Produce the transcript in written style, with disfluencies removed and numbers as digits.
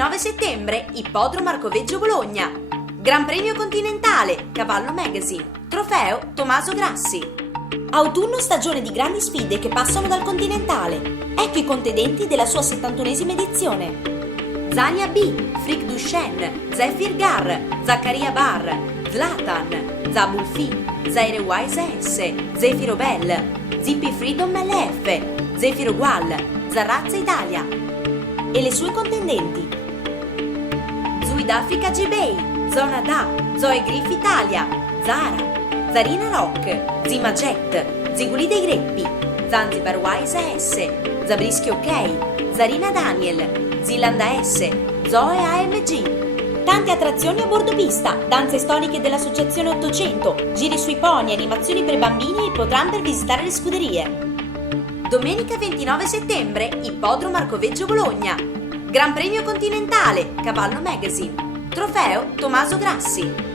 29 settembre, Ippodromo Arcoveggio Bologna. Gran Premio Continentale, Cavallo Magazine. Trofeo Tommaso Grassi. Autunno stagione di grandi sfide che passano dal Continentale. Ecco i contendenti della sua 71esima edizione. Zania B, Frick Duchenne, Zephyr Gar, Zaccaria Bar, Zlatan, Zabulfi, Zaire Wise S, Zefiro Bell, Zippy Freedom LF, Zefiro Gual, Zarrazza Italia. E le sue contendenti: Zuidafrica G-Bay, Zona Da, Zoe Griff Italia, Zara, Zarina Rock, Zima Jet, Ziguli dei Greppi, Zanzibar Wise S, Zabrischi Ok, Zarina Daniel, Zilanda S, Zoe AMG. Tante attrazioni a bordo pista, danze storiche dell'Associazione 800, giri sui pony, animazioni per bambini e potranno per visitare le scuderie. Domenica 29 settembre, Ippodromo Arcoveggio Bologna. Gran Premio Continentale, Cavallo Magazine. Trofeo Tommaso Grassi.